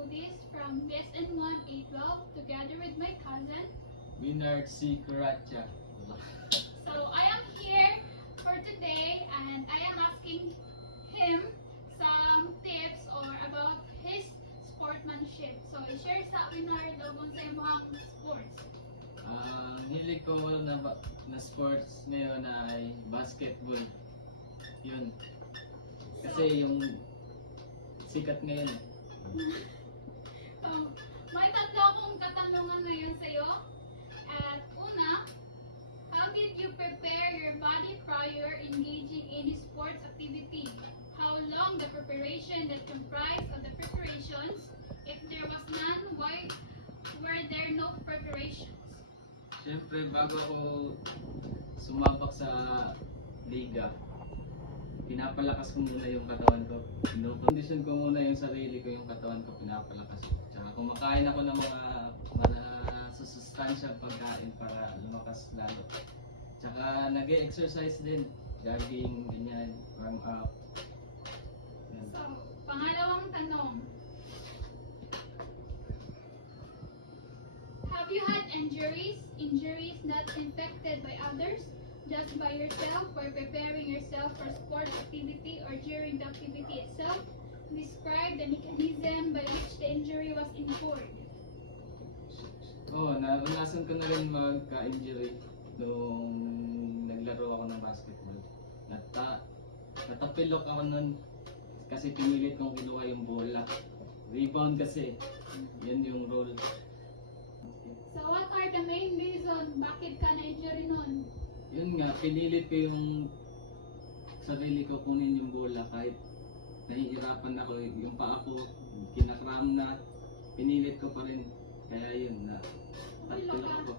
Budis from BSN1 A12 together with my cousin. Winard C. Curacha. So I am here for today and I am asking him some tips or about his sportsmanship. So i-share sa Winard daw kung sa imong sports. Ang hilig ko na sports ngayon ay basketball. Yun. Kasi yung sikat ngayon. So, may tatlo akong katanungan ngayon sa iyo. At una, how did you prepare your body prior engaging in sports activity? How long the preparation that comprised of the preparations? If there was none, why were there no preparations? Siyempre, bago ako sumabak sa liga, pinapalakas ko muna yung katawan ko. Kondisyon ko muna yung sarili ko, yung katawan ko pinapalakas ko. Tsaka kumakain ako ng mga masusustansyang pagkain para lumakas lalo. Tsaka nag-exercise din, jogging, ganyan, warm up. Yan. So, pangalawang tanong. Have you had injuries not infected by others, just by yourself or preparing yourself for sports activity or during the activity itself? Describe the mechanism by which the injury was incurred. Oo, naranasan ko na rin magka-injury nung naglaro ako ng basketball. Natapilok ako nun kasi pinilit kong kinuha yung bola. Rebound kasi, yan yung role. So what are the main reason bakit ka na-injury nun? Yun nga, pinilit ko yung sarili ko kunin yung bola kahit nahihirapan ako, yung paa ko, kinakram na, pinilit ko pa rin. Kaya yun na, tatulog ako.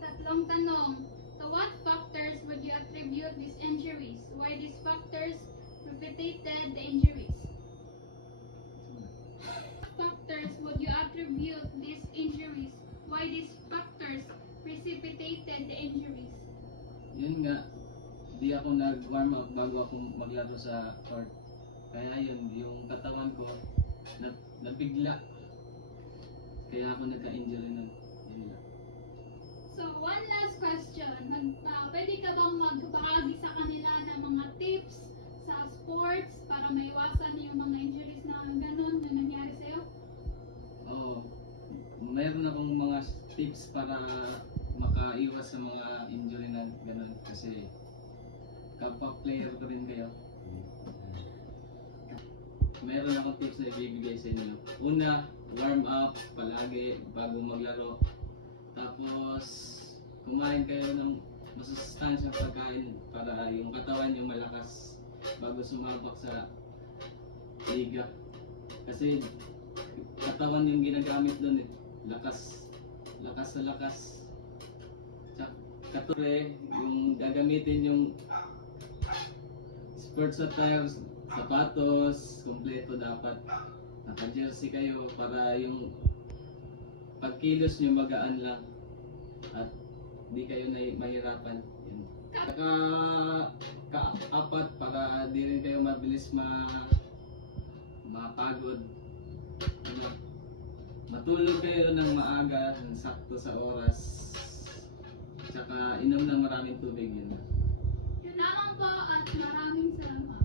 Tatlong tanong. To what factors would you attribute these injuries? Why these factors precipitated the injuries? What factors would you attribute these injuries? Why these factors precipitated the injuries? Yun nga, di ako nag-warm up bago ako maglaro sa court. Kaya yun, yung katawan ko, nabigla. Kaya ako nagka-injury nun. Yun lang. So, one last question. Pwede ka bang magbahagi sa kanila ng mga tips sa sports para maiwasan yung mga injuries na ganun na nangyari sa'yo? Oo. Mayroon akong mga tips para makaiwas sa mga injury na ganun. Kasi kapag player ko rin kayo, mayroon akong tips na ibibigay sa inyo. Una, warm up palagi bago maglaro. Tapos, kumain kayo ng masustansyang pagkain para yung katawan nyo malakas bago sumabak sa liga. Kasi katawan yung ginagamit doon eh. Lakas sa lakas. Katore, yung gagamitin yung sports attire, sapatos, kompleto dapat. Naka-jersey kayo para yung pagkilos nyo magaan lang at di kayo na mahirapan. Apat para di rin kayo mabilis mapagod. Matulog kayo ng maaga, ng sakto sa oras. Tsaka inom ng maraming tubig yun. Yun lamang po at maraming salamat.